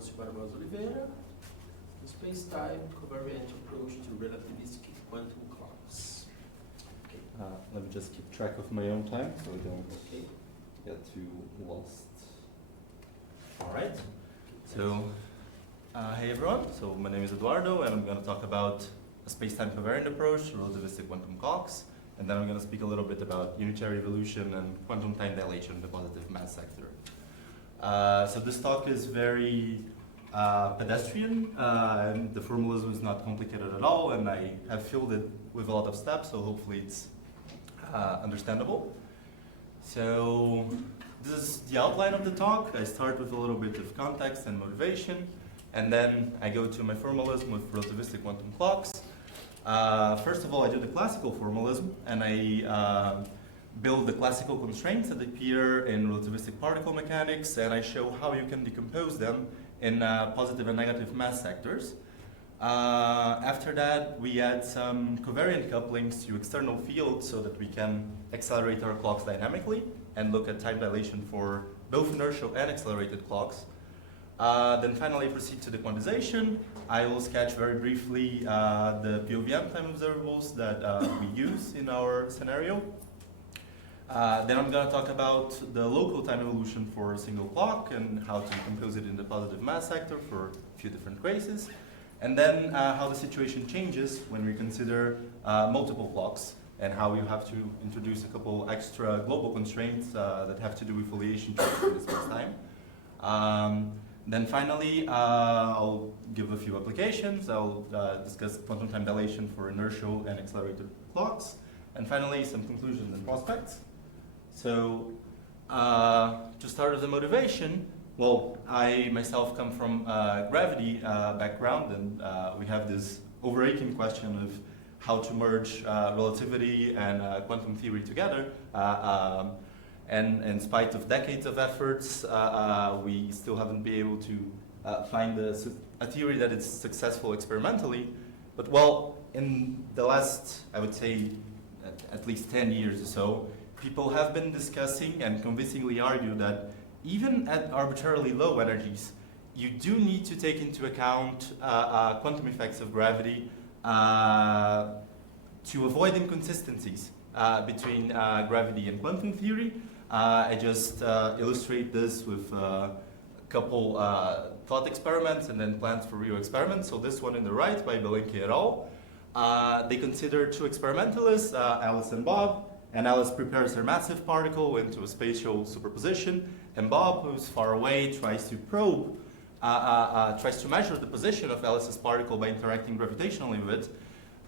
Oliveira, space-time covariant approach to relativistic quantum clocks. Okay. Let me just keep track of my own time so I don't Okay. get too lost. All right. So, hey everyone. So my name is Eduardo, and I'm going to talk about a space-time covariant approach to relativistic quantum clocks, and then I'm going to speak a little bit about unitary evolution and quantum time dilation in the positive mass sector. So this talk is very pedestrian, and the formalism is not complicated at all, and I have filled it with a lot of steps, so hopefully it's understandable. So this is the outline of the talk. I start with a little bit of context and motivation, and then I go to my formalism with relativistic quantum clocks. First of all, I do the classical formalism, and I build the classical constraints that appear in relativistic particle mechanics, and I show how you can decompose them in positive and negative mass sectors. After that, we add some covariant couplings to external fields so that we can accelerate our clocks dynamically and look at time dilation for both inertial and accelerated clocks. Then finally proceed to the quantization. I will sketch very briefly the POVM time observables that we use in our scenario. Then I'm going to talk about the local time evolution for a single clock and how to decompose it in the positive mass sector for a few different cases. And then how the situation changes when we consider multiple clocks and how you have to introduce a couple extra global constraints that have to do with foliation in the space-time. Then finally, I'll give a few applications. I'll discuss quantum time dilation for inertial and accelerated clocks. And finally, some conclusions and prospects. So to start with the motivation, well, I myself come from a gravity background, and we have this overarching question of how to merge relativity and quantum theory together. And in spite of decades of efforts, we still haven't been able to find a theory that is successful experimentally. But well, in the last, I would say, at least 10 years or so, people have been discussing and convincingly argue that even at arbitrarily low energies, you do need to take into account quantum effects of gravity to avoid inconsistencies between gravity and quantum theory. I just illustrate this with a couple thought experiments and then plans for real experiments. So this one on the right by Belenki et al. They consider two experimentalists, Alice and Bob, and Alice prepares her massive particle into a spatial superposition, and Bob, who's far away, tries to probe, tries to measure the position of Alice's particle by interacting gravitationally with it.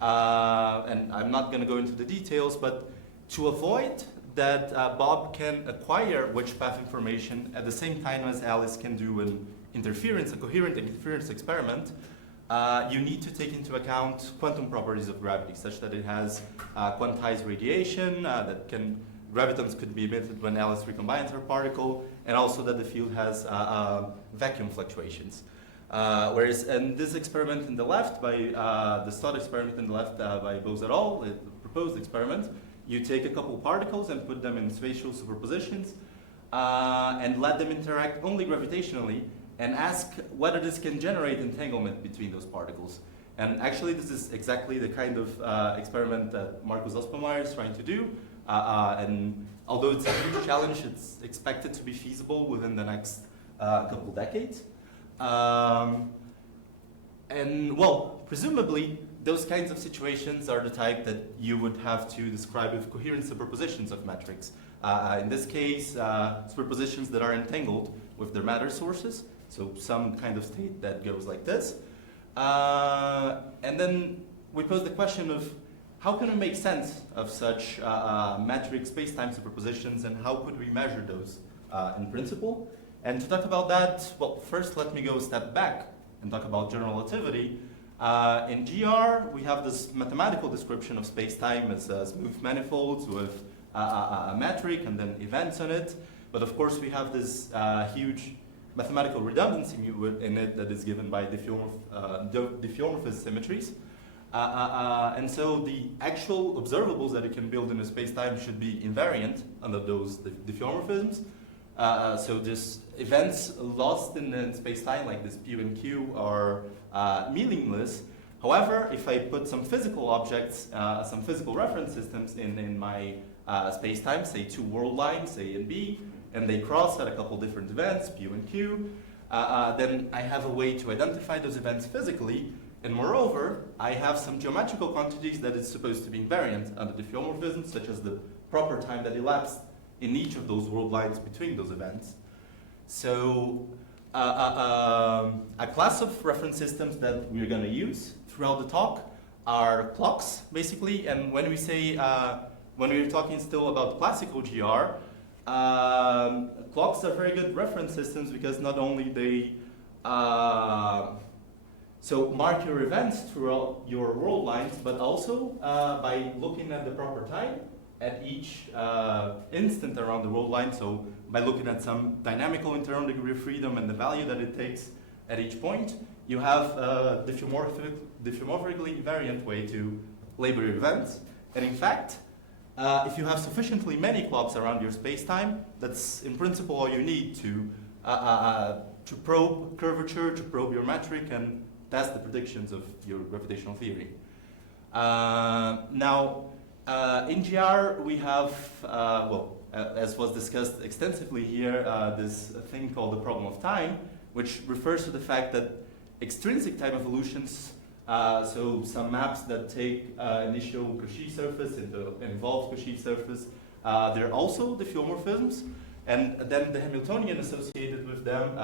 And I'm not going to go into the details, but to avoid that Bob can acquire wedge path information at the same time as Alice can do an interference, a coherent interference experiment, you need to take into account quantum properties of gravity, such that it has quantized radiation, that gravitons could be emitted when Alice recombines her particle, and also that the field has vacuum fluctuations. Whereas in this experiment in the left, by the thought experiment in the left by Bose et al., the proposed experiment, you take a couple particles and put them in spatial superpositions and let them interact only gravitationally and ask whether this can generate entanglement between those particles. And actually, this is exactly the kind of experiment that Markus Ospelmayer is trying to do. And although it's a huge challenge, it's expected to be feasible within the next couple decades. And well, presumably, those kinds of situations are the type that you would have to describe with coherent superpositions of metrics. In this case, superpositions that are entangled with their matter sources, so some kind of state that goes like this. And then we pose the question of how can we make sense of such metric space-time superpositions, and how could we measure those in principle? And to talk about that, well, first let me go a step back and talk about general relativity. In GR, we have this mathematical description of space-time as smooth manifolds with a metric and then events on it. But of course, we have this huge mathematical redundancy in it that is given by diffeomorphism symmetries. And so the actual observables that you can build in a space-time should be invariant under those diffeomorphisms. So just events lost in space-time, like this P and Q, are meaningless. However, if I put some physical objects, some physical reference systems in my space-time, say two world lines, A and B, and they cross at a couple different events, P and Q, then I have a way to identify those events physically. And moreover, I have some geometrical quantities that is supposed to be invariant under diffeomorphism, such as the proper time that elapsed in each of those world lines between those events. So a class of reference systems that we're going to use throughout the talk are clocks, basically. And when we say, when we're talking still about classical GR, clocks are very good reference systems because not only they so mark your events throughout your world lines, but also by looking at the proper time at each instant around the world line. So by looking at some dynamical internal degree of freedom and the value that it takes at each point, you have a diffeomorphically invariant way to label your events. And in fact, if you have sufficiently many clocks around your space-time, that's in principle all you need to probe curvature, to probe your metric, and test the predictions of your gravitational theory. Now, in GR, we have, as was discussed extensively here, this thing called the problem of time, which refers to the fact that extrinsic time evolutions, so some maps that take initial Cauchy surface into an involved Cauchy surface, they're also diffeomorphisms, and then the Hamiltonian associated with them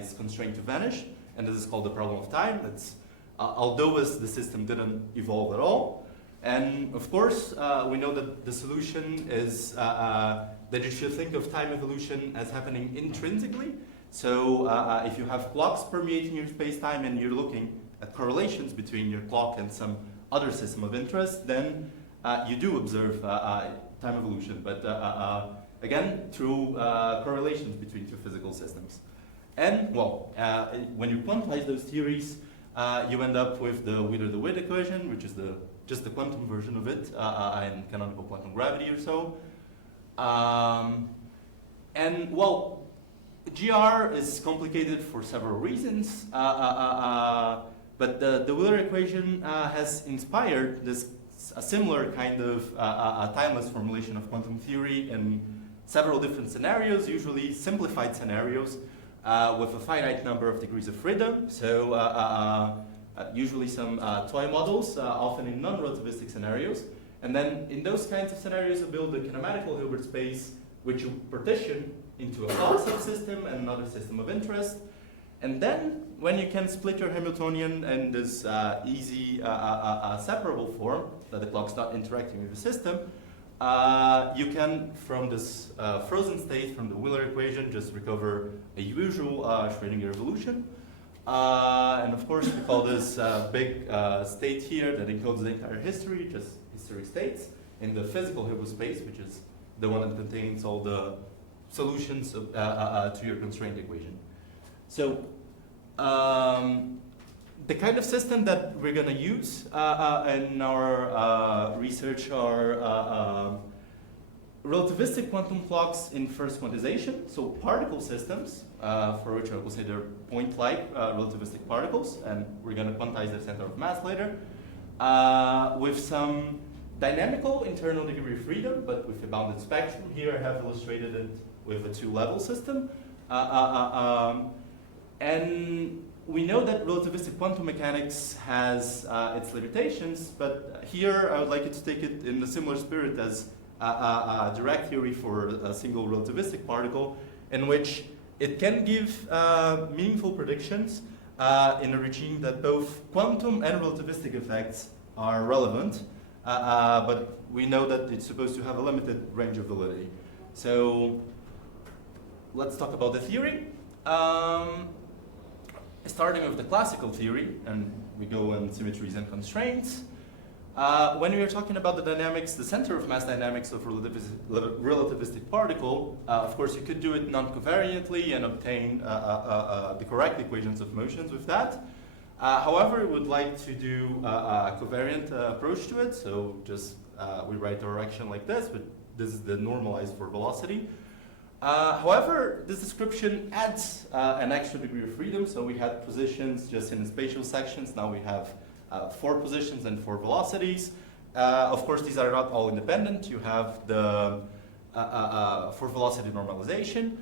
is constrained to vanish, and this is called the problem of time. That's, although the system didn't evolve at all. And of course, we know that the solution is that you should think of time evolution as happening intrinsically. So if you have clocks permeating your space-time and you're looking at correlations between your clock and some other system of interest, then you do observe time evolution, but again, through correlations between two physical systems. And, well, when you quantize those theories, you end up with the Wheeler-DeWitt equation, which is just the quantum version of it in canonical quantum gravity or so. And, well, GR is complicated for several reasons, but the Wheeler equation has inspired a similar kind of timeless formulation of quantum theory in several different scenarios, usually simplified scenarios, with a finite number of degrees of freedom. So usually some toy models, often in non-relativistic scenarios. And then in those kinds of scenarios, you build a kinematical Hilbert space, which you partition into a clock subsystem and another system of interest. And then when you can split your Hamiltonian in this easy separable form, that the clock's not interacting with the system, you can, from this frozen state, from the Wheeler equation, just recover a usual Schrödinger evolution. And of course, we call this big state here that encodes the entire history, just history states, in the physical Hilbert space, which is the one that contains all the solutions of, to your constraint equation. So the kind of system that we're going to use in our research are relativistic quantum clocks in first quantization, so particle systems, for which I will say they're point-like relativistic particles, and we're going to quantize their center of mass later, with some dynamical internal degree of freedom, but with a bounded spectrum. Here I have illustrated it with a two-level system. And we know that relativistic quantum mechanics has its limitations, but here I would like you to take it in a similar spirit as direct theory for a single relativistic particle, in which it can give meaningful predictions in a regime that both quantum and relativistic effects are relevant, but we know that it's supposed to have a limited range of validity. So let's talk about the theory. Starting with the classical theory, and we go on symmetries and constraints. When we are talking about the dynamics, the center of mass dynamics of relativistic particle, of course you could do it non-covariantly and obtain the correct equations of motions with that. However, we would like to do a covariant approach to it, so just we write our action like this, but this is the normalized for velocity. However, this description adds an extra degree of freedom. So we had positions just in the spatial sections. Now we have 4 positions and 4 velocities. Of course, these are not all independent. You have the 4 velocity normalization.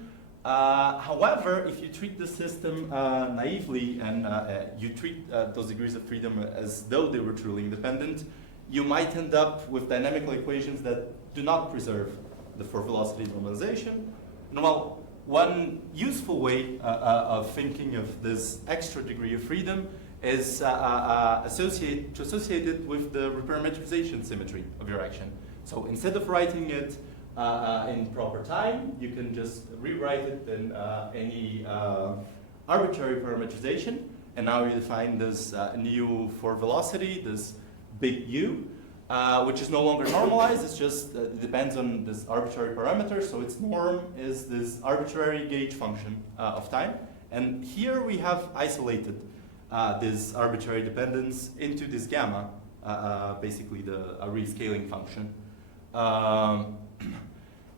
However, if you treat the system naively and you treat those degrees of freedom as though they were truly independent, you might end up with dynamical equations that do not preserve the 4 velocity normalization. And well, one useful way of thinking of this extra degree of freedom is to associate it with the reparametrization symmetry of your action. So instead of writing it in proper time, you can just rewrite it in any arbitrary parametrization. And now you define this new 4 velocity, this big U, which is no longer normalized. It's just it depends on this arbitrary parameter. So its norm is this arbitrary gauge function of time. And here we have isolated this arbitrary dependence into this gamma, basically a rescaling function.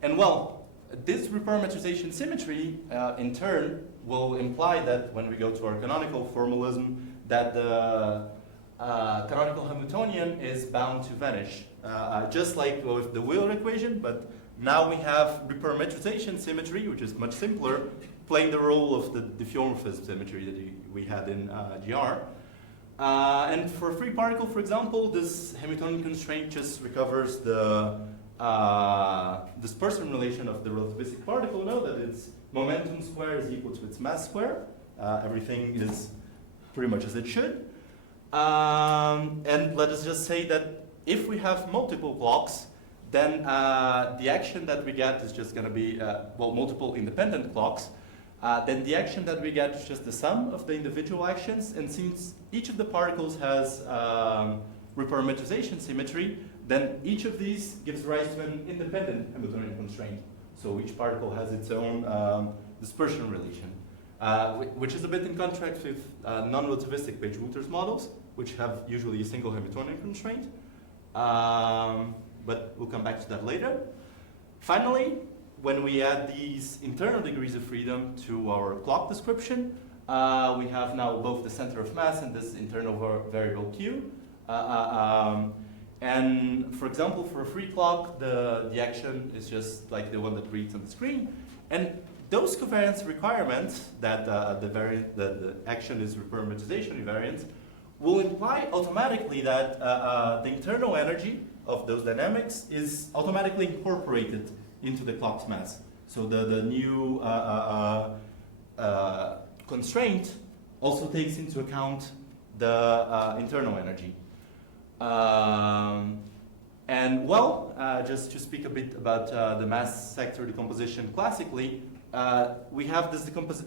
And well, this reparametrization symmetry, in turn, will imply that when we go to our canonical formalism, that the canonical Hamiltonian is bound to vanish, just like with the Wheeler equation, but now we have reparametrization symmetry, which is much simpler, playing the role of the diffeomorphism symmetry that we had in GR. And for a free particle, for example, this Hamiltonian constraint just recovers the dispersion relation of the relativistic particle. Know that its momentum square is equal to its mass square. Everything is pretty much as it should. And let us just say that if we have multiple clocks, then the action that we get is just going to be, well, multiple independent clocks. Then the action that we get is just the sum of the individual actions. And since each of the particles has reparametrization symmetry, then each of these gives rise to an independent Hamiltonian constraint. So each particle has its own dispersion relation, which is a bit in contrast with non-relativistic Page-Wouters models, which have usually a single Hamiltonian constraint. But we'll come back to that later. Finally, when we add these internal degrees of freedom to our clock description, we have now both the center of mass and this internal variable Q. And for example, for a free clock, the action is just like the one that reads on the screen. And those covariance requirements that the action is reparametrization invariant will imply automatically that the internal energy of those dynamics is automatically incorporated into the clock's mass. So the new constraint also takes into account the internal energy. And well, just to speak a bit about the mass sector decomposition classically, we have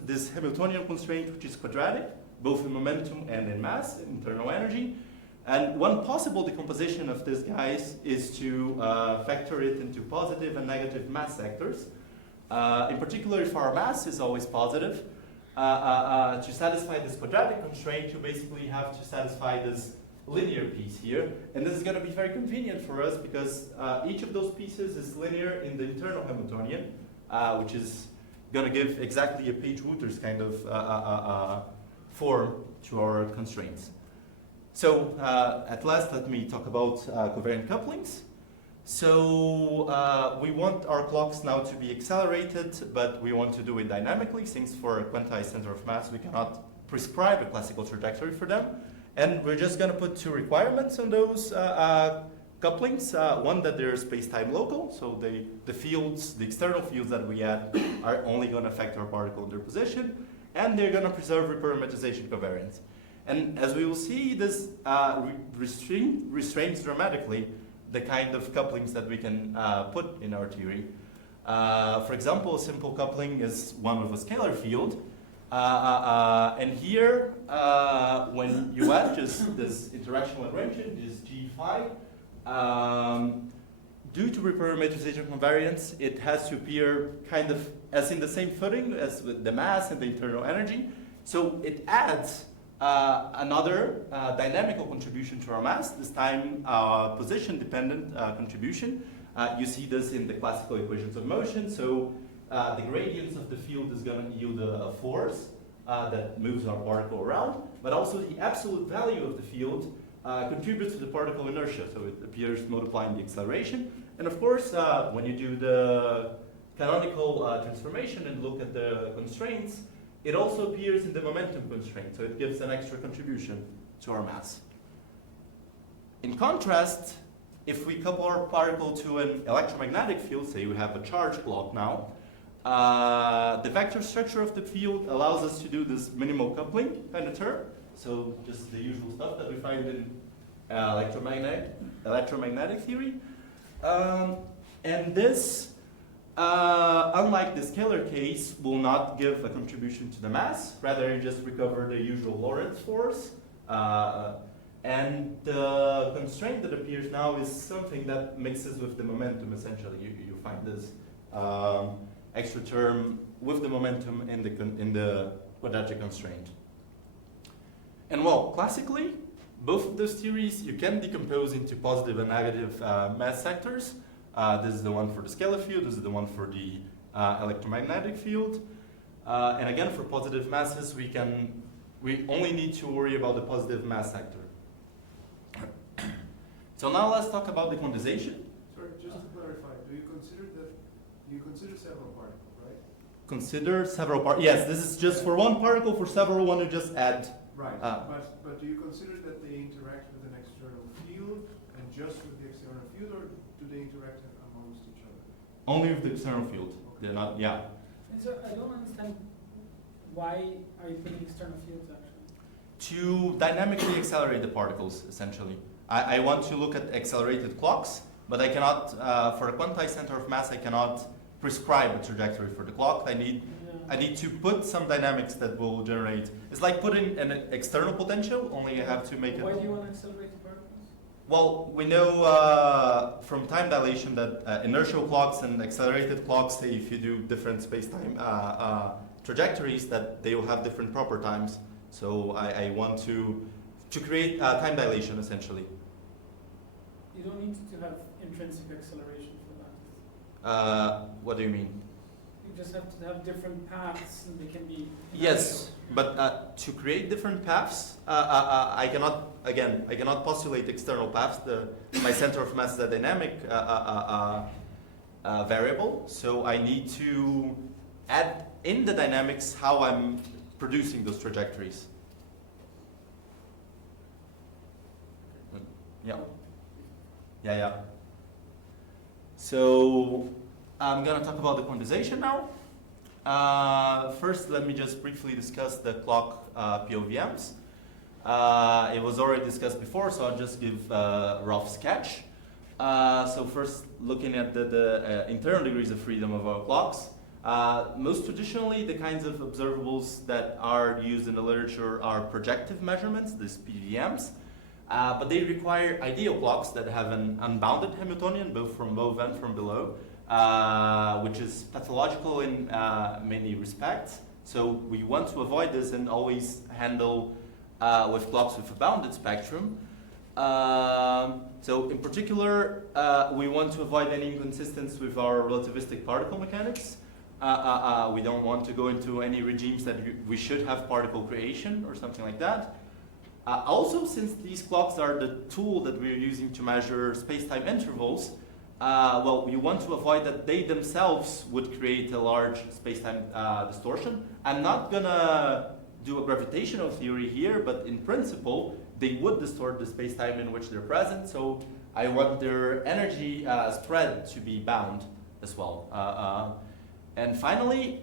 this Hamiltonian constraint which is quadratic, both in momentum and in mass, internal energy. And one possible decomposition of this, guys, is to factor it into positive and negative mass sectors. In particular, if our mass is always positive, to satisfy this quadratic constraint, you basically have to satisfy this linear piece here. And this is going to be very convenient for us because each of those pieces is linear in the internal Hamiltonian, which is going to give exactly a Page-Wouters kind of form to our constraints. So at last, let me talk about covariant couplings. So we want our clocks now to be accelerated, but we want to do it dynamically, since for a quantized center of mass, we cannot prescribe a classical trajectory for them. And we're just going to put 2 requirements on those couplings. One, that they're space-time local, so the fields, the external fields that we add are only going to affect our particle in their position, and they're going to preserve reparametrization covariance. And as we will see, this restrains dramatically the kind of couplings that we can put in our theory. For example, a simple coupling is one with a scalar field. And here, when you add just this interactional arrangement, this G phi, due to reparametrization covariance, it has to appear kind of as in the same footing as with the mass and the internal energy. So it adds another dynamical contribution to our mass, this time position-dependent contribution. You see this in the classical equations of motion. So the gradients of the field is going to yield a force that moves our particle around, but also the absolute value of the field contributes to the particle inertia, so it appears multiplying the acceleration. And of course, when you do the canonical transformation and look at the constraints, it also appears in the momentum constraint, so it gives an extra contribution to our mass. In contrast, if we couple our particle to an electromagnetic field, say we have a charge clock now, the vector structure of the field allows us to do this minimal coupling kind of term. So just the usual stuff that we find in electromagnetic theory. And this, unlike the scalar case, will not give a contribution to the mass. Rather, you just recover the usual Lorentz force. And the constraint that appears now is something that mixes with the momentum, essentially. You find this extra term with the momentum in the quadratic constraint. And well, classically, both of those theories you can decompose into positive and negative mass sectors. This is the one for the scalar field, this is the one for the electromagnetic field. And again, for positive masses, we only need to worry about the positive mass sector. So now let's talk about the quantization. Sorry, just to clarify, do you consider several particles, right? Consider several particles. Yes, this is just for one particle. For several, one you just add. Right, but do you consider that they interact with an external field and just with the external field, or do they interact amongst each other? Only with the external field. Okay. They're not, yeah. So I don't understand why are you putting external fields actually? To dynamically accelerate the particles, essentially. I want to look at accelerated clocks, but I cannot, for a quantized center of mass, I cannot prescribe a trajectory for the clock. I need to put some dynamics that will generate. It's like putting an external potential, only I have to make it. Why do you want to accelerate the particles? Well, we know from time dilation that inertial clocks and accelerated clocks, say if you do different space-time trajectories, that they will have different proper times. So I want to create time dilation, essentially. You don't need to have intrinsic acceleration for that. What do you mean? You just have to have different paths, and they can be. Yes, but to create different paths, I cannot postulate external paths. My center of mass is a dynamic variable, so I need to add in the dynamics how I'm producing those trajectories. Yeah. So I'm going to talk about the quantization now. First, let me just briefly discuss the clock POVMs. It was already discussed before, so I'll just give a rough sketch. So first, looking at the internal degrees of freedom of our clocks. Most traditionally, the kinds of observables that are used in the literature are projective measurements, these PVMs. But they require ideal clocks that have an unbounded Hamiltonian, both from above and from below, which is pathological in many respects. So we want to avoid this and always handle with clocks with a bounded spectrum. So in particular, we want to avoid any inconsistency with our relativistic particle mechanics. We don't want to go into any regimes that we should have particle creation or something like that. Also, since these clocks are the tool that we're using to measure space-time intervals, well, we want to avoid that they themselves would create a large space-time distortion. I'm not gonna do a gravitational theory here, but in principle, they would distort the space-time in which they're present, so I want their energy spread to be bound as well. And finally,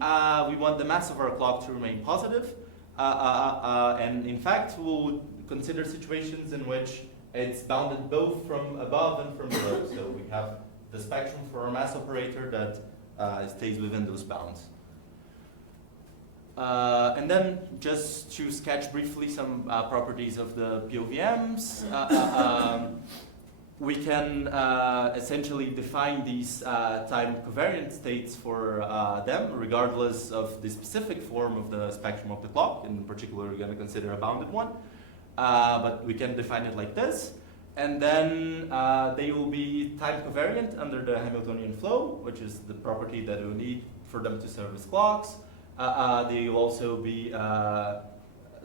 we want the mass of our clock to remain positive. And in fact, we'll consider situations in which it's bounded both from above and from below. So we have the spectrum for our mass operator that stays within those bounds. And then just to sketch briefly some properties of the POVMs. We can essentially define these time covariant states for them, regardless of the specific form of the spectrum of the clock. In particular, we're going to consider a bounded one. But we can define it like this. And then they will be time covariant under the Hamiltonian flow, which is the property that we need for them to serve as clocks. They will also be,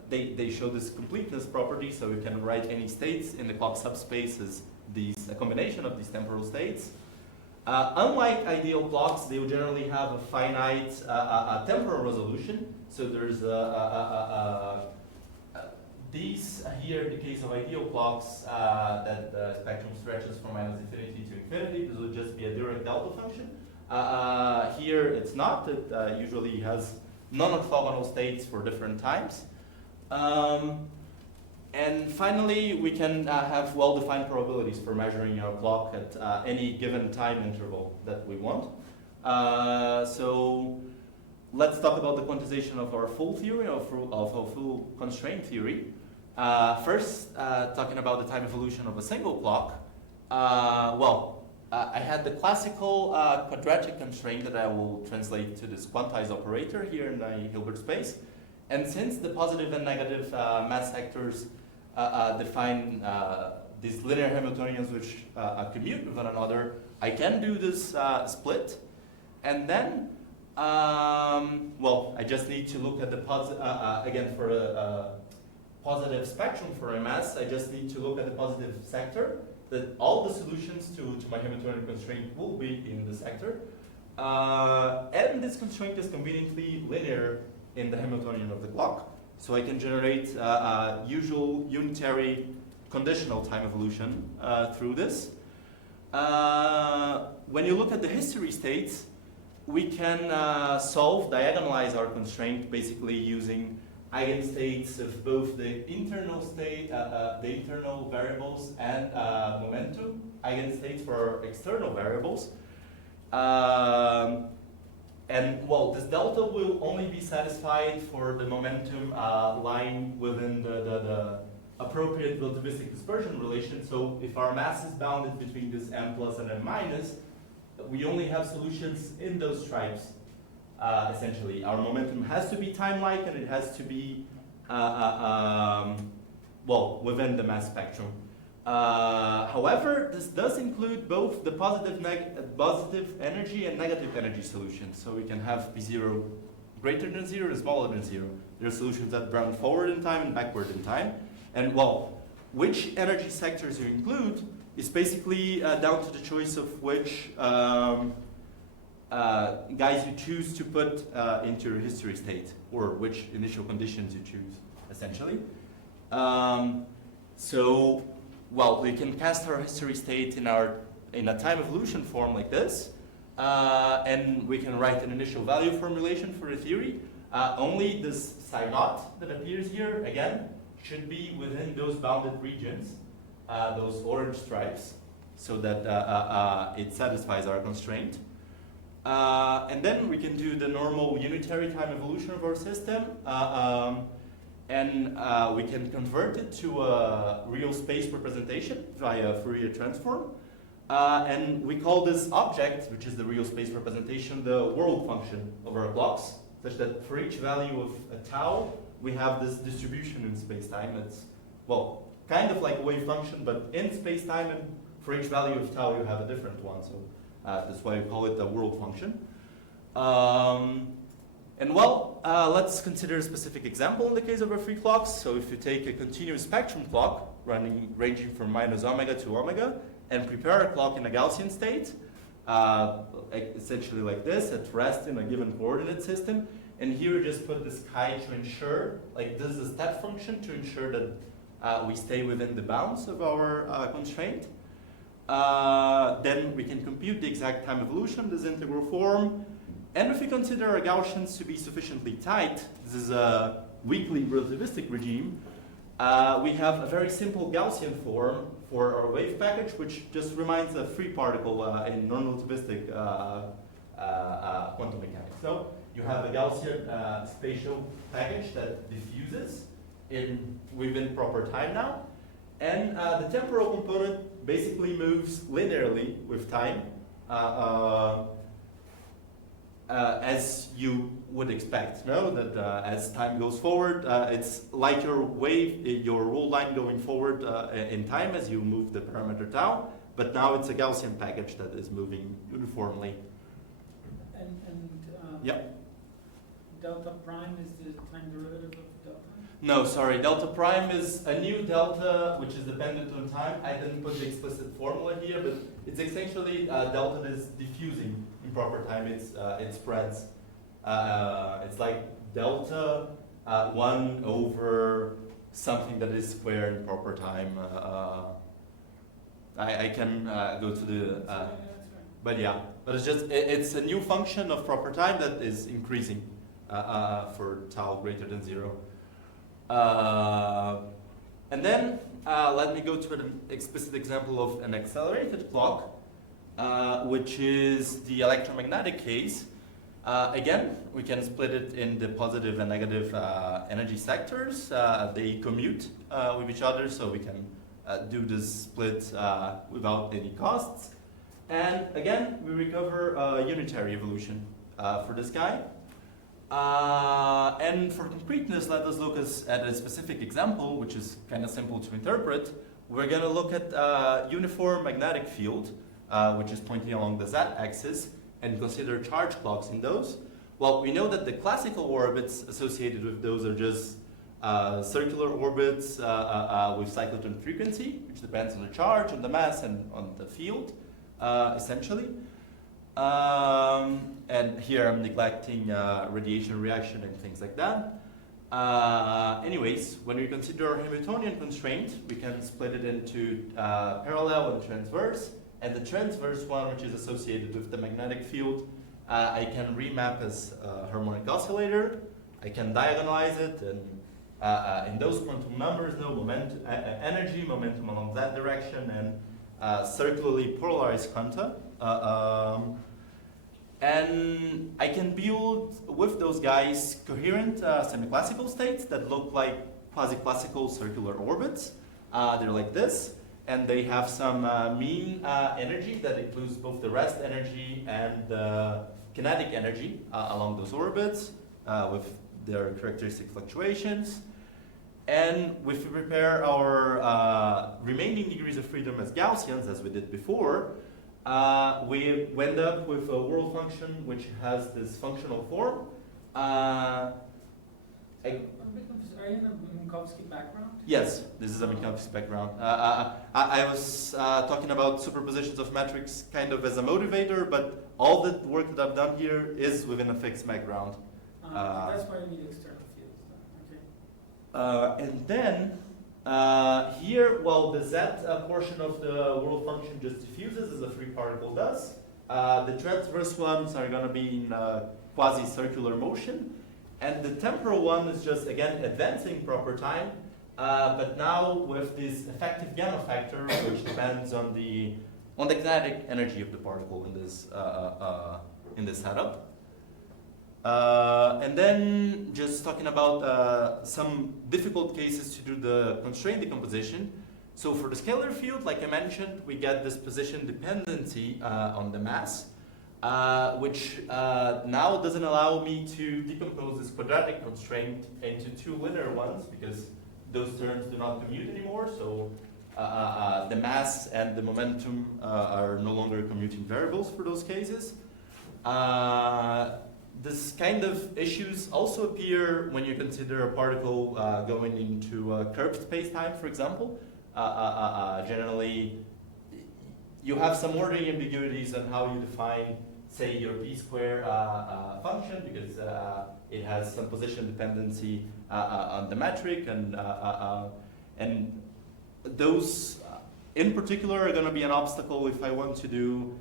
they show this completeness property, so we can write any states in the clock subspace as these, a combination of these temporal states. Unlike ideal clocks, they will generally have a finite temporal resolution. So there's these here, in the case of ideal clocks, that the spectrum stretches from -infinity to infinity. This will just be a Dirac delta function. Here it's not. It usually has non-orthogonal states for different times. And finally, we can have well-defined probabilities for measuring our clock at any given time interval that we want. So let's talk about the quantization of our full theory, of our full constraint theory. First, talking about the time evolution of a single clock. I had the classical quadratic constraint that I will translate to this quantized operator here in the Hilbert space. And since the positive and negative mass sectors define these linear Hamiltonians which commute with one another, I can do this split. And then, I just need to look at the again, for a positive spectrum for MS, I just need to look at the positive sector, that all the solutions to my Hamiltonian constraint will be in the sector. And this constraint is conveniently linear in the Hamiltonian of the clock. So I can generate usual unitary conditional time evolution through this. When you look at the history states, we can diagonalize our constraint basically using eigenstates of both the internal state, the internal variables and momentum eigenstates for our external variables. This delta will only be satisfied for the momentum lying within the appropriate relativistic dispersion relation. So if our mass is bounded between this m plus and m minus, we only have solutions in those stripes, essentially. Our momentum has to be time-like and it has to be, within the mass spectrum. However, this does include both the positive energy and negative energy solutions. So we can have B0 greater than 0 and smaller than 0. There are solutions that run forward in time and backward in time. And which energy sectors you include is basically down to the choice of which guys you choose to put into your history state, or which initial conditions you choose, essentially. We can cast our history state in a time evolution form like this, and we can write an initial value formulation for the theory. Only this psi naught that appears here, again, should be within those bounded regions, those orange stripes, so that it satisfies our constraint. And then we can do the normal unitary time evolution of our system. And we can convert it to a real space representation via Fourier transform. And we call this object, which is the real space representation, the world function of our clocks, such that for each value of a tau, we have this distribution in space-time. It's, kind of like a wave function, but in space-time, and for each value of tau, you have a different one. So that's why we call it the world function. Let's consider a specific example in the case of our free clocks. So if you take a continuous spectrum clock ranging from minus omega to omega and prepare a clock in a Gaussian state, essentially like this, at rest in a given coordinate system. And here we just put this chi to ensure, this is a step function to ensure that we stay within the bounds of our constraint. Then we can compute the exact time evolution, this integral form. And if we consider our Gaussians to be sufficiently tight, this is a weakly relativistic regime, we have a very simple Gaussian form for our wave package, which just reminds a free particle in non-relativistic quantum mechanics. So you have a Gaussian spatial package that diffuses within proper time now. And the temporal component basically moves linearly with time. As you would expect, that as time goes forward, it's like your roll line going forward in time as you move the parameter tau, but now it's a Gaussian package that is moving uniformly. Yep. Delta prime is the time derivative of delta? No, sorry, delta prime is a new delta which is dependent on time. I didn't put the explicit formula here, but it's essentially delta that is diffusing in proper time. It spreads. It's like delta 1 over something that is squared in proper time. I can go to the, That's right. but yeah, but it's just it's a new function of proper time that is increasing for tau greater than 0. And then let me go to an explicit example of an accelerated clock, which is the electromagnetic case. Again, we can split it in the positive and negative energy sectors. They commute with each other, so we can do this split without any costs. And again, we recover unitary evolution for this guy. And for concreteness, let us look at a specific example, which is kind of simple to interpret. We're going to look at uniform magnetic field, which is pointing along the z-axis, and consider charge clocks in those. Well, we know that the classical orbits associated with those are just circular orbits with cyclotron frequency, which depends on the charge, on the mass, and on the field, essentially. And here I'm neglecting radiation reaction and things like that. Anyways, when we consider our Hamiltonian constraint, we can split it into parallel and transverse. And the transverse one, which is associated with the magnetic field, I can remap as a harmonic oscillator. I can diagonalize it, and in those quantum numbers, no energy, momentum along that direction, and circularly polarized quanta. And I can build with those guys coherent semi-classical states that look like quasi-classical circular orbits. They're like this, and they have some mean energy that includes both the rest energy and the kinetic energy along those orbits with their characteristic fluctuations. And if we prepare our remaining degrees of freedom as Gaussians, as we did before, we end up with a world function which has this functional form. I'm a bit confused. Are you in a Minkowski background? Yes, this is a Minkowski background. I was talking about superpositions of metrics kind of as a motivator, but all the work that I've done here is within a fixed background. That's why you need external fields. Okay. And then here, well, the z portion of the world function just diffuses as a free particle does. The transverse ones are going to be in quasi-circular motion. And the temporal one is just, again, advancing proper time, but now with this effective gamma factor, which depends on the kinetic energy of the particle in this setup. And then just talking about some difficult cases to do the constraint decomposition. So for the scalar field, like I mentioned, we get this position dependency on the mass, which now doesn't allow me to decompose this quadratic constraint into two linear ones because those terms do not commute anymore. So the mass and the momentum are no longer commuting variables for those cases. This kind of issues also appear when you consider a particle going into a curved space-time, for example. Generally, you have some ordering ambiguities on how you define, say, your p-square function, because it has some position dependency on the metric, and those in particular are going to be an obstacle if I want to do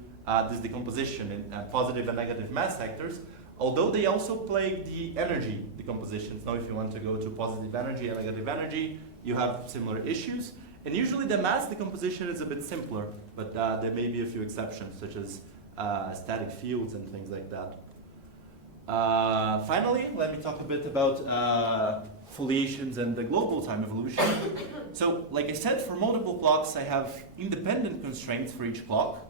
this decomposition in positive and negative mass sectors. Although they also plague the energy decompositions. Now if you want to go to positive energy and negative energy, you have similar issues. And usually the mass decomposition is a bit simpler, but there may be a few exceptions, such as static fields and things like that. Finally, let me talk a bit about foliations and the global time evolution. So like I said, for multiple clocks, I have independent constraints for each clock.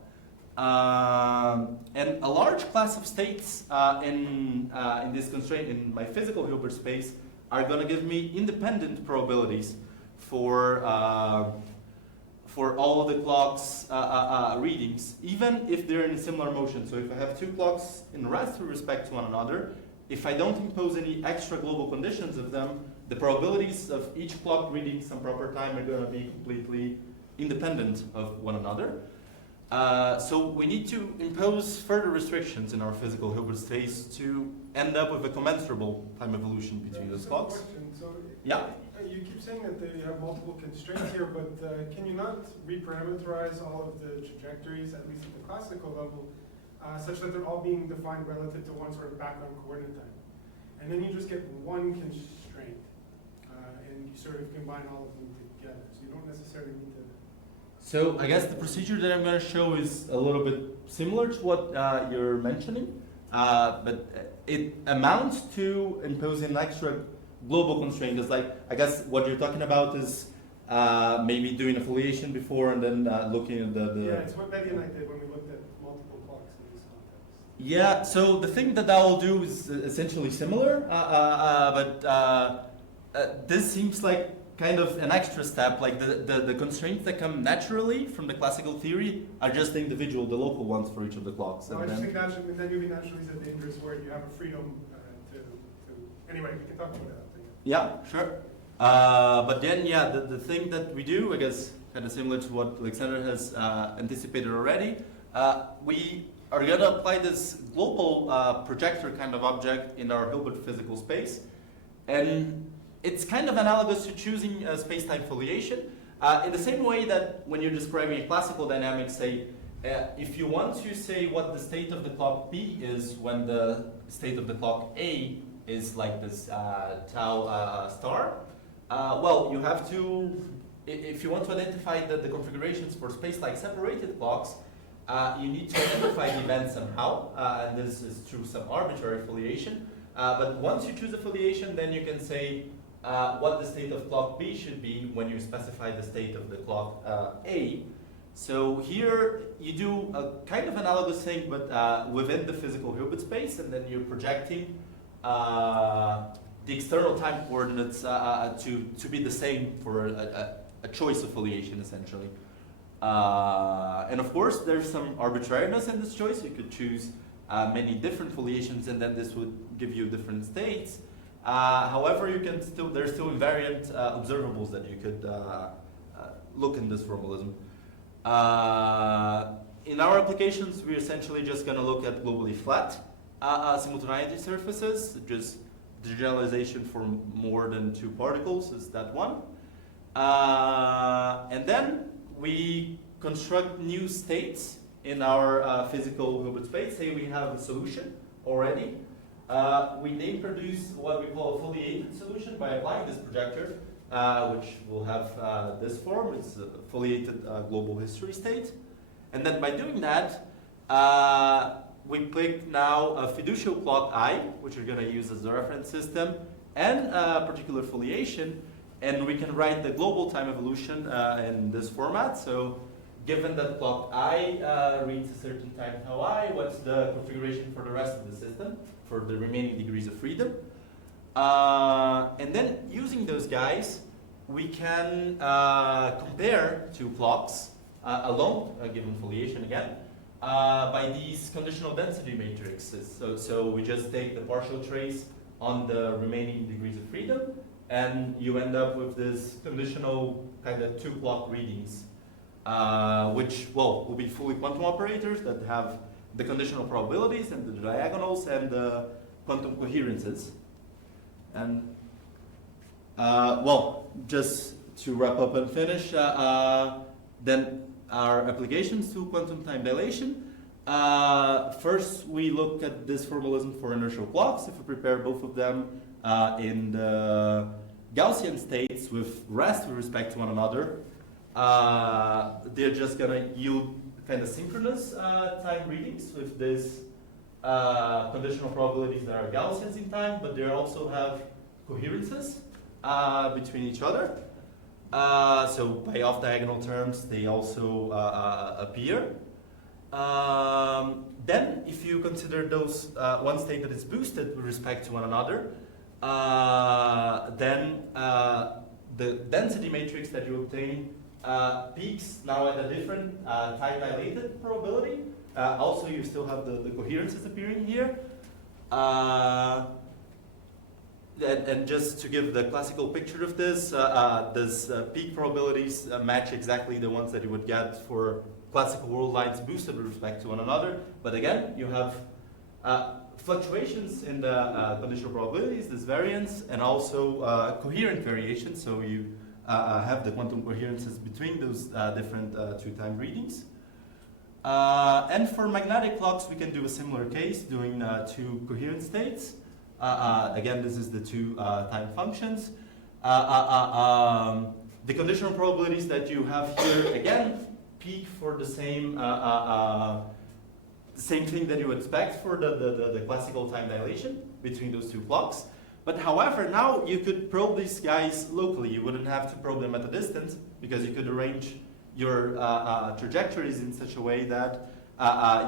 And a large class of states in this constraint in my physical Hilbert space are going to give me independent probabilities for for all of the clocks readings, even if they're in similar motion. So if I have two clocks in rest with respect to one another, if I don't impose any extra global conditions of them, the probabilities of each clock reading some proper time are going to be completely independent of one another. So we need to impose further restrictions in our physical Hilbert space to end up with a commensurable time evolution between those clocks. So Yeah. you keep saying that they have multiple constraints here, but can you not reparameterize all of the trajectories, at least at the classical level, such that they're all being defined relative to one sort of background coordinate time? And then you just get one constraint, and you sort of combine all of them together. So you don't necessarily need to. So I guess the procedure that I'm going to show is a little bit similar to what you're mentioning, but it amounts to imposing an extra global constraint. It's like, I guess what you're talking about is maybe doing affiliation before and then looking at the... Yeah, it's what Betty and I did when we looked at multiple clocks in this context. Yeah, so the thing that will do is essentially similar, but this seems like kind of an extra step. Like the constraints that come naturally from the classical theory are just the individual, the local ones for each of the clocks. So I just think naturally, then you'll be naturally is a dangerous word. You have a freedom to. Anyway, we can talk about that. Yeah, sure. But then, yeah, the thing that we do, I guess, kind of similar to what Alexander has anticipated already, we are going to apply this global projector kind of object in our Hilbert physical space. And it's kind of analogous to choosing a space-time foliation. In the same way that when you're describing a classical dynamic, say, if you want to say what the state of the clock B is when the state of the clock A is like this tau star, well, you have to, if you want to identify the configurations for space-like separated clocks, you need to identify the event somehow, and this is through some arbitrary affiliation. But once you choose affiliation, then you can say what the state of clock B should be when you specify the state of the clock A. So here you do a kind of analogous thing, but within the physical Hilbert space, and then you're projecting the external time coordinates to be the same for a choice affiliation, essentially. And of course, there's some arbitrariness in this choice. You could choose many different affiliations, and then this would give you different states. However, you can still, there's still invariant observables that you could look in this formalism. In our applications, we're essentially just going to look at globally flat simultaneity surfaces, just the generalization for more than two particles is that one. And then we construct new states in our physical Hilbert space. Say we have a solution already. We then produce what we call a foliated solution by applying this projector, which will have this form. It's a foliated global history state. And then by doing that, we pick now a fiducial clock I, which we're going to use as the reference system, and a particular foliation. And we can write the global time evolution in this format. So given that clock I reads a certain time tau I, what's the configuration for the rest of the system for the remaining degrees of freedom? And then using those guys, we can compare two clocks along a given foliation again by these conditional density matrices. So we just take the partial trace on the remaining degrees of freedom, and you end up with this conditional kind of two clock readings, which, well, will be fully quantum operators that have the conditional probabilities and the diagonals and the quantum coherences. And, well, just to wrap up and finish, then our applications to quantum time dilation. First, we look at this formalism for inertial clocks. If we prepare both of them in the Gaussian states with rest with respect to one another, they're just going to yield kind of synchronous time readings with these conditional probabilities that are Gaussians in time, but they also have coherences between each other. So by off-diagonal terms, they also appear. Then, if you consider those one state that is boosted with respect to one another, then the density matrix that you obtain peaks now at a different time dilated probability. Also, you still have the coherences appearing here. And just to give the classical picture of this, these peak probabilities match exactly the ones that you would get for classical world lines boosted with respect to one another. But again, you have fluctuations in the conditional probabilities, this variance, and also coherent variation. So you have the quantum coherences between those different two-time readings. And for magnetic clocks, we can do a similar case, doing two coherent states. Again, this is the two time functions. The conditional probabilities that you have here, again, peak for the same thing that you expect for the classical time dilation between those two clocks. But however, now you could probe these guys locally. You wouldn't have to probe them at a distance because you could arrange your trajectories in such a way that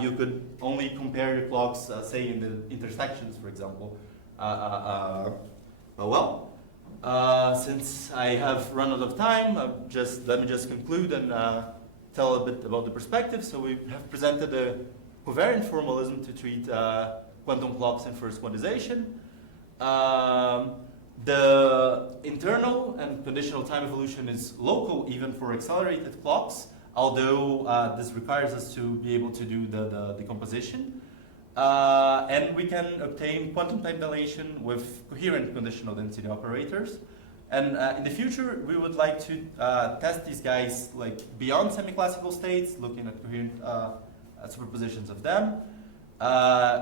you could only compare your clocks, say in the intersections, for example. Since I have run out of time, let me just conclude and tell a bit about the perspective. So we have presented a covariant formalism to treat quantum clocks in first quantization. The internal and conditional time evolution is local even for accelerated clocks, although this requires us to be able to do the decomposition. And we can obtain quantum time dilation with coherent conditional density operators. And in the future, we would like to test these guys like beyond semi-classical states, looking at coherent superpositions of them.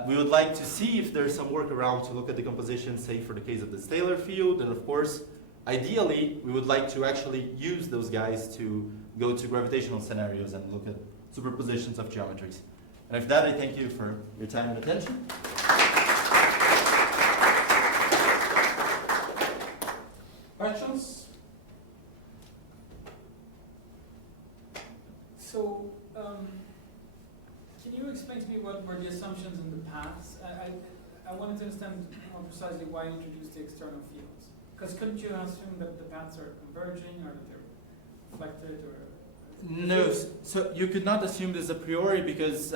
We would like to see if there's some workaround to look at decomposition, say for the case of the Taylor field. And of course, ideally, we would like to actually use those guys to go to gravitational scenarios and look at superpositions of geometries. And with that, I thank you for your time and attention. Questions? So, can you explain to me what were the assumptions in the paths? I wanted to understand more precisely why you introduced the external fields. Because couldn't you assume that the paths are converging or that they're reflected or? No, so you could not assume this a priori because,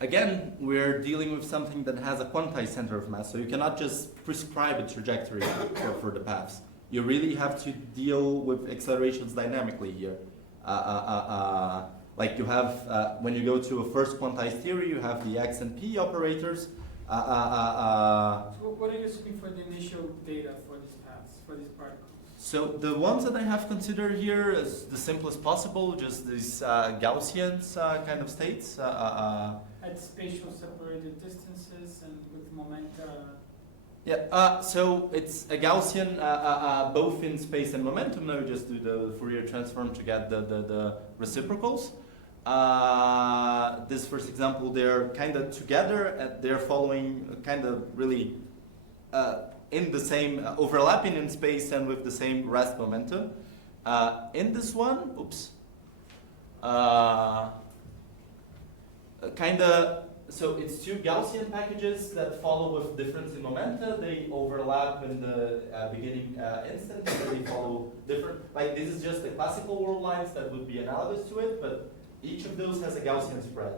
again, we're dealing with something that has a quantized center of mass. So you cannot just prescribe a trajectory for the paths. You really have to deal with accelerations dynamically here. Like you have, when you go to a first quantized theory, you have the X and P operators. So what are you assuming for the initial data for these paths, for these particles? So the ones that I have considered here is the simplest possible, just these Gaussian kind of states. At spatial separated distances and with momenta. Yeah, so it's a Gaussian both in space and momentum. Now we just do the Fourier transform to get the reciprocals. This first example, they're kind of together, and they're following kind of really in the same, overlapping in space and with the same rest momentum. In this one, so it's two Gaussian packages that follow with difference in momenta. They overlap in the beginning instant, and then they follow different. Like this is just the classical world lines that would be analogous to it, but each of those has a Gaussian spread.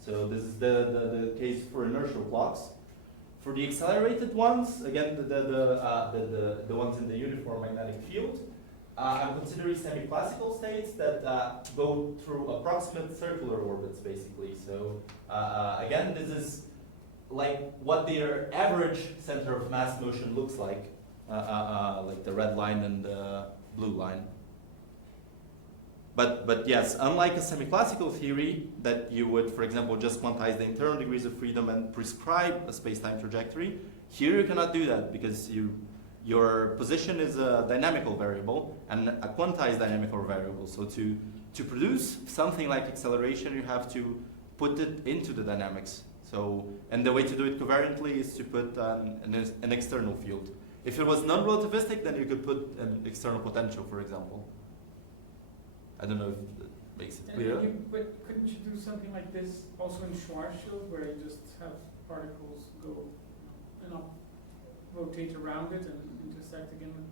So this is the case for inertial clocks. For the accelerated ones, again, the ones in the uniform magnetic field, I'm considering semi-classical states that go through approximate circular orbits, basically. So again, this is like what their average center of mass motion looks like the red line and the blue line. But yes, unlike a semi-classical theory that you would, for example, just quantize the internal degrees of freedom and prescribe a space-time trajectory, here you cannot do that because your position is a dynamical variable and a quantized dynamical variable. So to produce something like acceleration, you have to put it into the dynamics. So, and the way to do it covariantly is to put an external field. If it was non-relativistic, then you could put an external potential, for example. I don't know if that makes it clear. But couldn't you do something like this also in Schwarzschild, where you just have particles go, rotate around it and intersect again with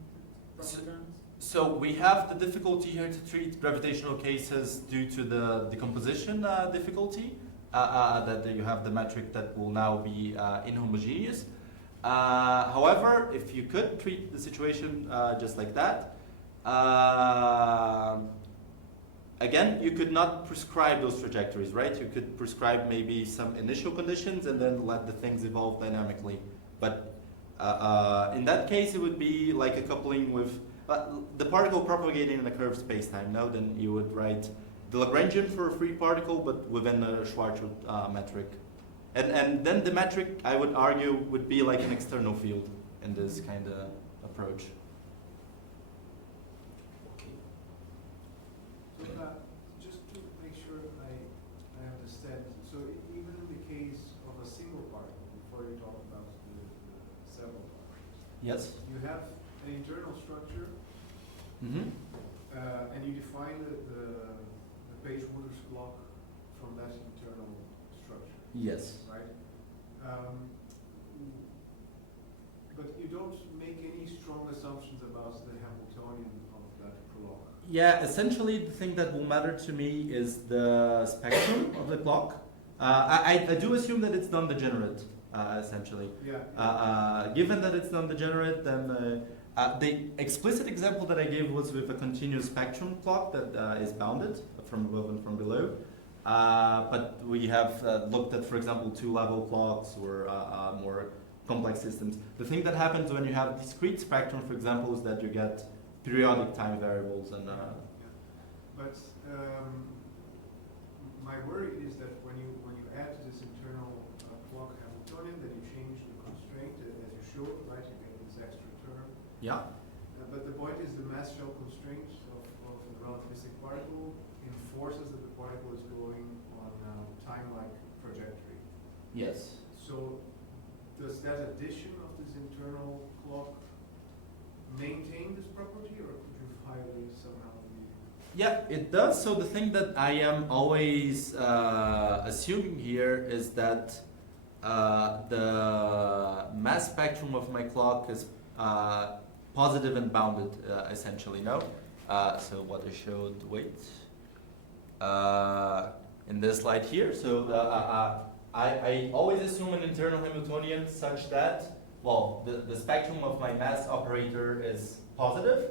rubber bands? So we have the difficulty here to treat gravitational cases due to the decomposition difficulty, that you have the metric that will now be inhomogeneous. However, if you could treat the situation just like that, again, you could not prescribe those trajectories, right? You could prescribe maybe some initial conditions and then let the things evolve dynamically. But in that case, it would be like a coupling with the particle propagating in a curved spacetime. No, then you would write the Lagrangian for a free particle, but within a Schwarzschild metric. And then the metric, I would argue, would be like an external field in this kind of approach. Okay. So, just to make sure I understand, so even in the case of a single particle, before you talk about the several particles, Yes. you have an internal structure, Mm-hmm. and you define the Page-Wooler's clock from that internal structure, Yes. right? But you don't make any strong assumptions about the Hamiltonian of that clock. Yeah, essentially the thing that will matter to me is the spectrum of the clock. I do assume that it's non-degenerate, essentially. Yeah. Given that it's non-degenerate, then the explicit example that I gave was with a continuous spectrum clock that is bounded from above and from below. But we have looked at, for example, two-level clocks or more complex systems. The thing that happens when you have discrete spectrum, for example, is that you get periodic time variables and. But my worry is that when you add this internal clock Hamiltonian, then you change the constraint as you showed, right? You get this extra term. Yeah. But the point is the mass shell constraint of the relativistic particle enforces that the particle is going on a time-like trajectory. Yes. So does that addition of this internal clock maintain this property, or could you violate somehow the... Yeah, it does. So the thing that I am always assuming here is that the mass spectrum of my clock is positive and bounded, essentially, no? So what I showed, in this slide here. So I always assume an internal Hamiltonian such that, well, the spectrum of my mass operator is positive,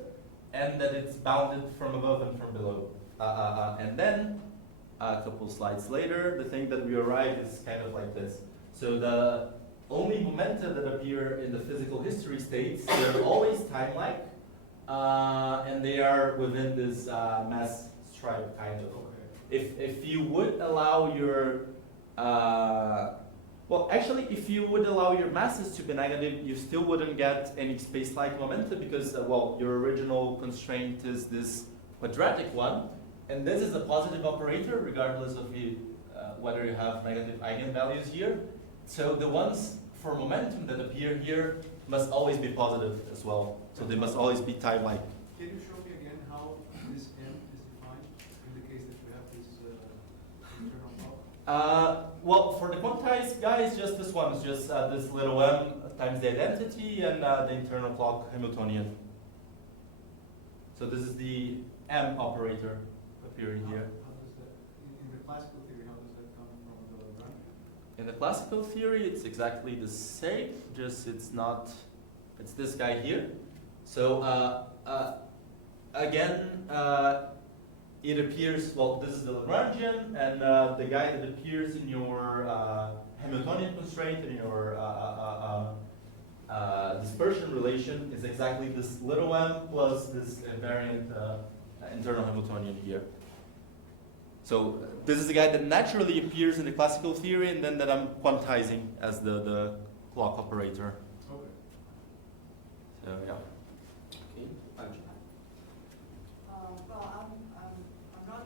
and that it's bounded from above and from below. And then, a couple slides later, the thing that we arrive is kind of like this. So the only momenta that appear in the physical history states, they're always time-like, and they are within this mass stripe, kind of. If you would allow your, well, actually, if you would allow your masses to be negative, you still wouldn't get any space-like momenta because, well, your original constraint is this quadratic one, and this is a positive operator regardless of whether you have negative eigenvalues here. So the ones for momentum that appear here must always be positive as well. So they must always be time-like. Can you show me again how this M is defined in the case that you have this internal clock? Well, for the quantized guy, it's just this one. It's just this little m times the identity and the internal clock Hamiltonian. So this is the m operator appearing here. How does that, in the classical theory, how does that come from the Lagrangian? In the classical theory, it's exactly the same, just it's not, it's this guy here. So again, it appears, well, this is the Lagrangian, and the guy that appears in your Hamiltonian constraint in your dispersion relation is exactly this little m plus this invariant internal Hamiltonian here. So this is the guy that naturally appears in the classical theory, and then that I'm quantizing as the clock operator. Okay. So yeah. Okay, Angela. Well, I'm not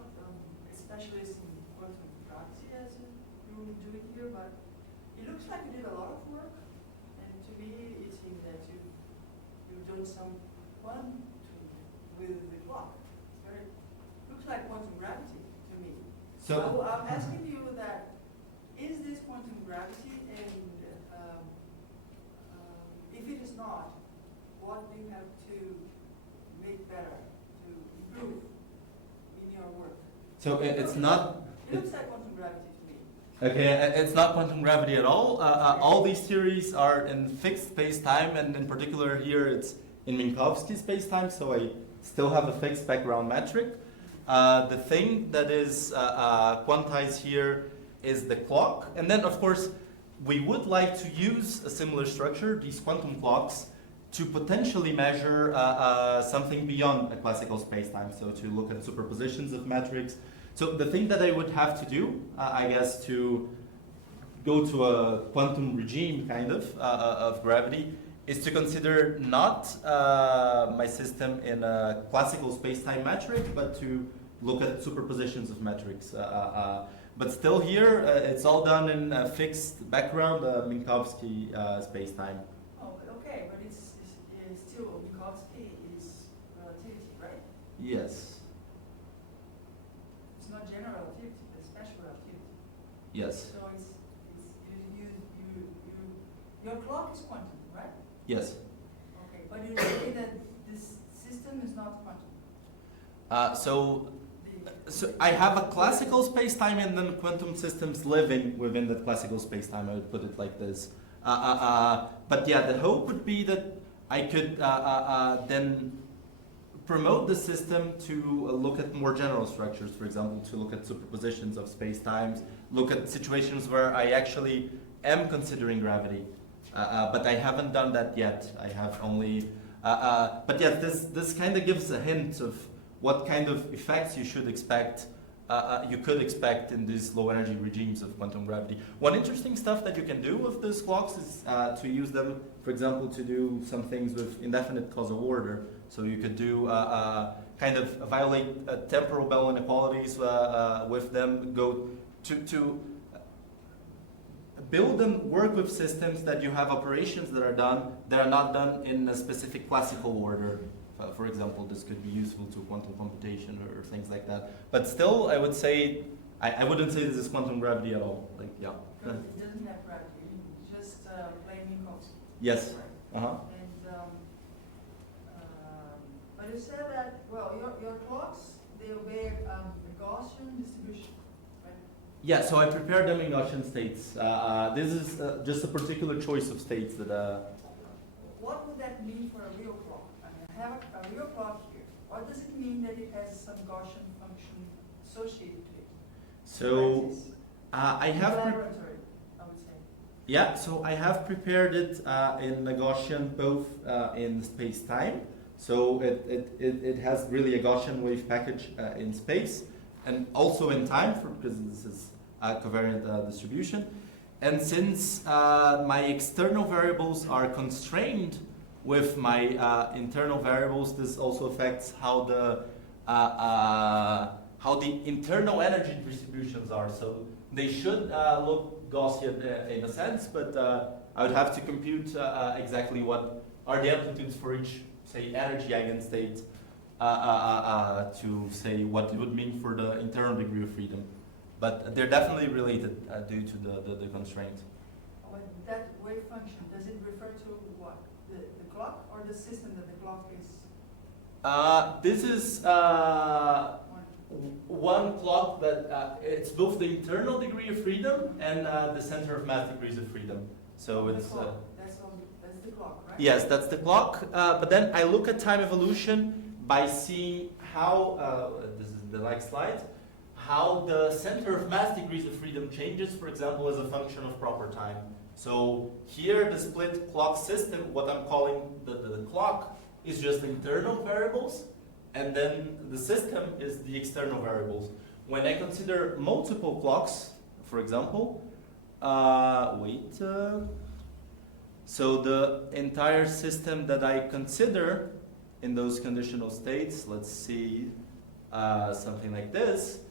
a specialist in quantum gravity as you do it here, but it looks like you did a lot of work, and to me it seems that you've done some quantum with the clock. Looks like quantum gravity to me. So I'm asking you that, is this quantum gravity, and if it is not, what do you have to make better? So it's not. It looks like quantum gravity to me. Okay, it's not quantum gravity at all. All these theories are in fixed space-time, and in particular here it's in Minkowski space-time, so I still have a fixed background metric. The thing that is quantized here is the clock, and then of course we would like to use a similar structure, these quantum clocks, to potentially measure something beyond a classical space-time, so to look at superpositions of metrics. So the thing that I would have to do, I guess, to go to a quantum regime kind of gravity, is to consider not my system in a classical space-time metric, but to look at superpositions of metrics. But still here, it's all done in a fixed background, Minkowski space-time. Oh, but okay, but it's still Minkowski is relativity, right? Yes. It's not general relativity, but special relativity. Yes. So it's your clock is quantum, right? Yes. Okay, but you say that this system is not quantum. So I have a classical space-time and then quantum systems living within that classical space-time. I would put it like this. But yeah, the hope would be that I could then promote the system to look at more general structures, for example, to look at superpositions of space-times, look at situations where I actually am considering gravity. But I haven't done that yet. I have only, but yeah, this kind of gives a hint of what kind of effects you should expect, you could expect in these low energy regimes of quantum gravity. One interesting stuff that you can do with these clocks is to use them, for example, to do some things with indefinite causal order. So you could do kind of violate temporal Bell inequalities with them, go to build and work with systems that you have operations that are not done in a specific classical order. For example, this could be useful to quantum computation or things like that. But still, I would say, I wouldn't say this is quantum gravity at all. Like, yeah. Because it doesn't have gravity, it's just plain Minkowski. Yes. Right. Uh-huh. And but you said that, well, your clocks, they obey a Gaussian distribution, right? Yeah, so I prepared them in Gaussian states. This is just a particular choice of states that. What would that mean for a real clock? I mean, I have a real clock here. What does it mean that it has some Gaussian function associated to it? So I have. Laboratory, I would say. Yeah, so I have prepared it in a Gaussian both in space-time. So it has really a Gaussian wave package in space and also in time because this is a covariant distribution. And since my external variables are constrained with my internal variables, this also affects how the internal energy distributions are. So they should look Gaussian in a sense, but I would have to compute exactly what are the amplitudes for each, say, energy eigenstate to say what it would mean for the internal degree of freedom. But they're definitely related due to the constraint. When that wave function, does it refer to what? The clock or the system that the clock is? This is one clock that it's both the internal degree of freedom and the center of mass degrees of freedom. So it's that's the clock, right? yes, that's the clock. But then I look at time evolution by seeing how this is the next slide. How the center of mass degrees of freedom changes, for example, as a function of proper time. So here, the split clock system, what I'm calling the clock, is just internal variables, and then the system is the external variables. When I consider multiple clocks, for example, so the entire system that I consider in those conditional states, let's see, something like this.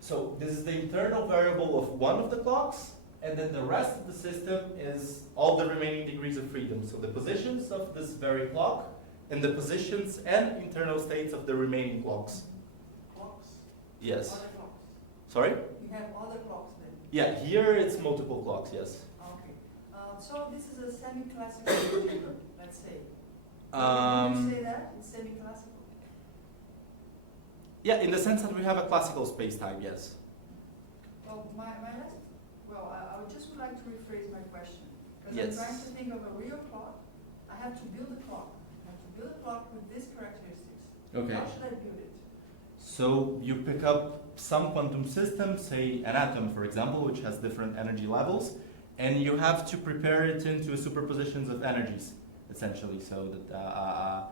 So this is the internal variable of one of the clocks, and then the rest of the system is all the remaining degrees of freedom. So the positions of this very clock, and the positions and internal states of the remaining clocks. Clocks? Yes. Other clocks? Sorry? You have other clocks then? Yeah, here it's multiple clocks, yes. Okay. So this is a semi-classical algebra, let's say. Would you say that? It's semi-classical? Yeah, in the sense that we have a classical space-time, yes. Well, my last, well, I would just would like to rephrase my question. Because Yes. I'm trying to think of a real clock. I have to build a clock. I have to build a clock with these characteristics. Okay. How should I build it? So you pick up some quantum system, say an atom, for example, which has different energy levels, and you have to prepare it into superpositions of energies, essentially, so that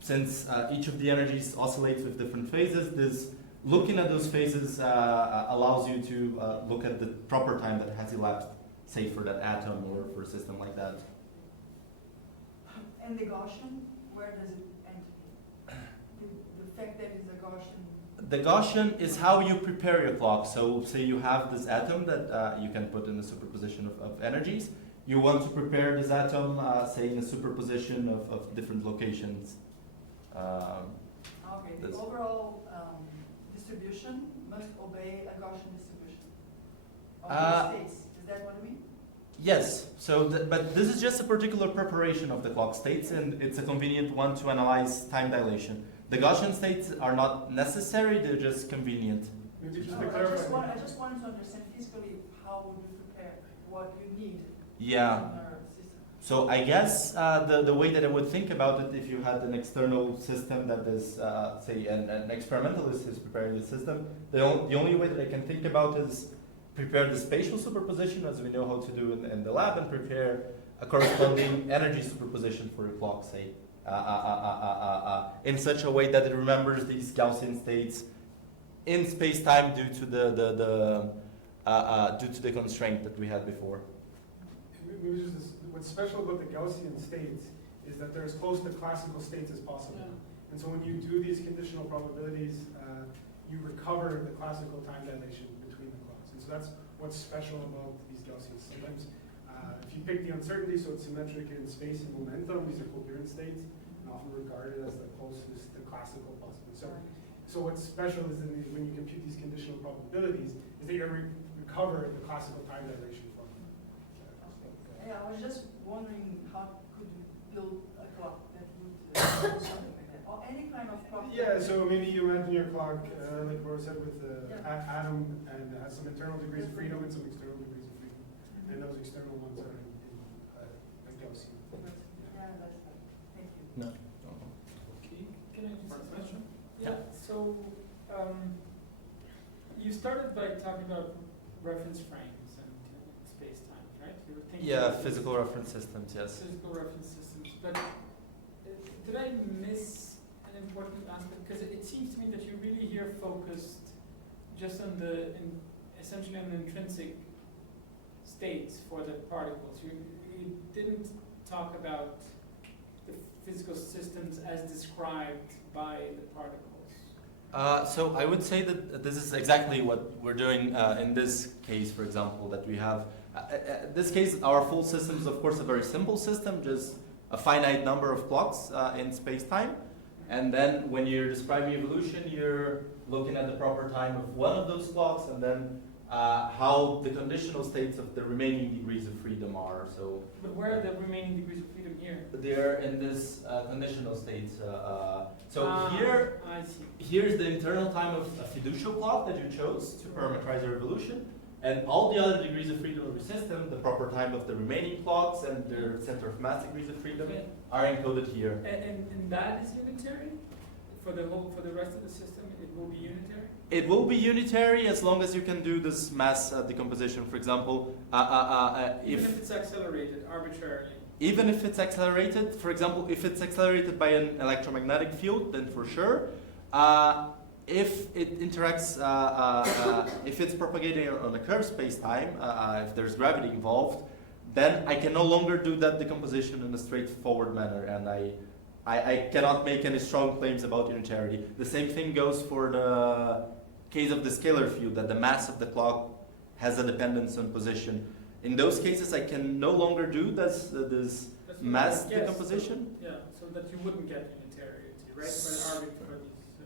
since each of the energies oscillates with different phases, looking at those phases allows you to look at the proper time that has elapsed, say for that atom or for a system like that. And the Gaussian, where does it enter? The fact that it's a Gaussian. The Gaussian is how you prepare your clock. So say you have this atom that you can put in a superposition of energies. You want to prepare this atom, say in a superposition of different locations. Okay, the That's- overall distribution must obey a Gaussian distribution of Uh, the states. Is that what I mean? Yes, so but this is just a particular preparation of the clock states, and it's a convenient one to analyze time dilation. The Gaussian states are not necessary, they're just convenient. Maybe just No, to I clarify. just wanted to understand physically how would you prepare what you need Yeah. in our system. So I guess the way that I would think about it, if you had an external system that is, say, an experimentalist is preparing the system, the only way that I can think about is prepare the spatial superposition, as we know how to do in the lab, and prepare a corresponding energy superposition for your clock, say, in such a way that it remembers these Gaussian states in space-time due to the constraint that we had before. Maybe just what's special about the Gaussian states is that they're as close to classical states as possible. Yeah. And so when you do these conditional probabilities, you recover the classical time dilation between the clocks. And so that's what's special about these Gaussians. Sometimes if you pick the uncertainty, so it's symmetric in space and momentum, these are coherent states, and often regarded as the closest to classical possible. So what's special is when you compute these conditional probabilities, is that you recover the classical time dilation from them. Yeah, I was just wondering how could you build a clock that would do something like that, or any kind of clock. Yeah, so maybe you imagine your clock, like Laura said, with the Yeah. atom, and it has some internal degrees of freedom and some external degrees of freedom. And those external ones are in Gaussian. Yeah, that's right. Thank you. No. Okay, can I just ask a question? Yeah. So, you started by talking about reference frames and space-time, right? You were thinking Yeah, about physical reference systems, yes. physical reference systems, but did I miss an important aspect? Because it seems to me that you really here focused just on essentially on the intrinsic states for the particles. You didn't talk about the physical systems as described by the particles. So I would say that this is exactly what we're doing in this case, for example, that we have. This case, our full system is of course a very simple system, just a finite number of clocks in space-time. And then when you're describing evolution, you're looking at the proper time of one of those clocks, and then how the conditional states of the remaining degrees of freedom are. So, But where are the remaining degrees of freedom here? they're in this conditional state. Here, I see. here's the internal time of a fiducial clock that you chose to parameterize your evolution, and all the other degrees of freedom of your system, the proper time of the remaining clocks and their center of mass degrees of freedom, Okay. are encoded here. And that is unitary for the rest of the system. It will be unitary. It will be unitary as long as you can do this mass decomposition. For example, Even if it's accelerated arbitrarily. even if it's accelerated, for example, if it's accelerated by an electromagnetic field, then for sure. If it interacts, if it's propagating on a curved space-time, if there's gravity involved, then I can no longer do that decomposition in a straightforward manner, and I cannot make any strong claims about unitarity. The same thing goes for the case of the scalar field, that the mass of the clock has a dependence on position. In those cases, I can no longer do this That's what mass I guess, decomposition. So, yeah, so that you wouldn't get unitarity, right? By arbitrary.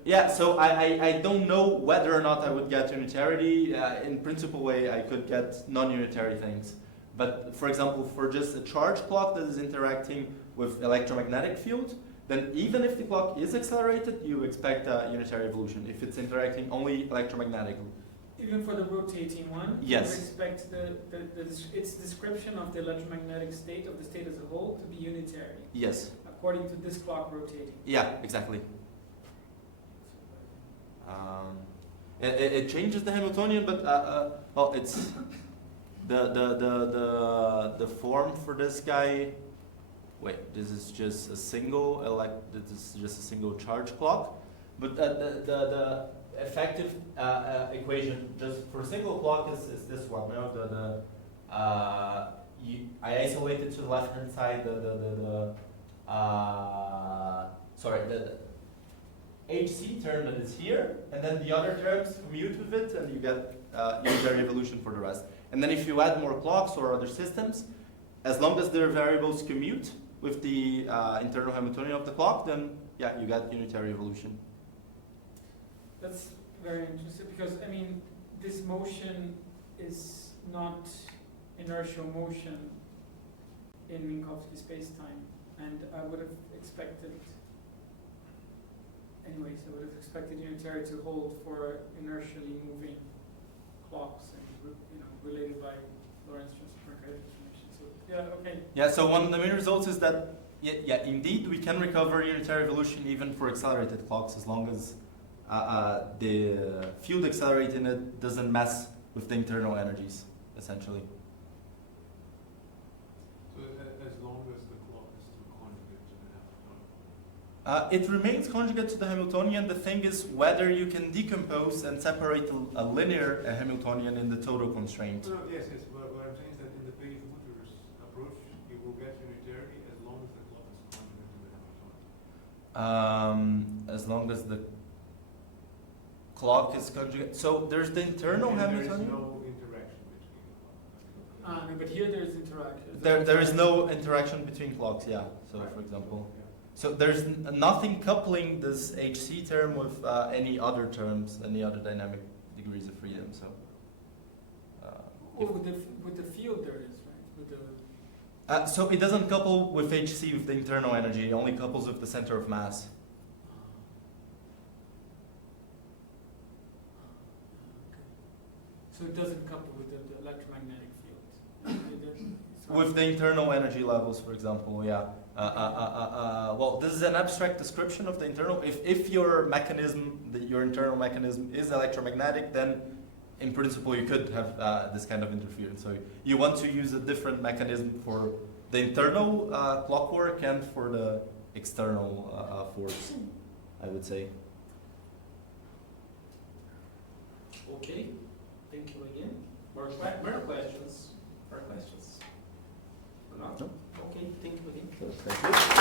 Yeah, so I don't know whether or not I would get unitarity. In principle way, I could get non-unitary things. But for example, for just a charge clock that is interacting with electromagnetic field, then even if the clock is accelerated, you expect a unitary evolution if it's interacting only electromagnetically. Even for the rotating one, Yes. you would expect its description of the electromagnetic state of the state as a whole to be unitary, Yes. according to this clock rotating. Yeah, exactly. It changes the Hamiltonian, but well, it's the form for this guy. Wait, this is just a single this is just a single charge clock, but the effective equation just for a single clock is this one. You know, I isolated to the left hand side the HC term that is here, and then the other terms commute with it, and you get unitary evolution for the rest. And then if you add more clocks or other systems, as long as their variables commute with the internal Hamiltonian of the clock, then yeah, you get unitary evolution. That's very interesting because, I mean, this motion is not inertial motion in Minkowski spacetime, and I would have expected, anyways, I would have expected unitary to hold for inertially moving clocks and, you know, related by Lorentz transformation. So yeah, okay. Yeah, so one of the main results is that yeah, indeed we can recover unitary evolution even for accelerated clocks as long as the field accelerating it doesn't mess with the internal energies, essentially. So as long as the clock is still conjugate to the Hamiltonian? It remains conjugate to the Hamiltonian. The thing is whether you can decompose and separate a linear Hamiltonian in the total constraint. No, yes, but what I'm saying is that in the Page-Wutter's approach, you will get unitarity as long as the clock is conjugate to the Hamiltonian. As long as the clock is conjugate. So there's the internal And Hamiltonian. there is no interaction between the clock. No, but here there is interaction. There is no interaction between clocks, yeah. So for example, so there's nothing coupling this HC term with any other terms, any other dynamic degrees of freedom. So Oh, with the field there is, right? With the so it doesn't couple with HC with the internal energy. It only couples with the center of mass. So it doesn't couple with the electromagnetic field. With the internal energy levels, for example, yeah. Well, this is an abstract description of the internal. If your mechanism, your internal mechanism is electromagnetic, then in principle you could have this kind of interference. So you want to use a different mechanism for the internal clockwork and for the external force, I would say. Okay, thank you again. More questions? More questions? Or not? No. Okay, thank you again. So, thank you.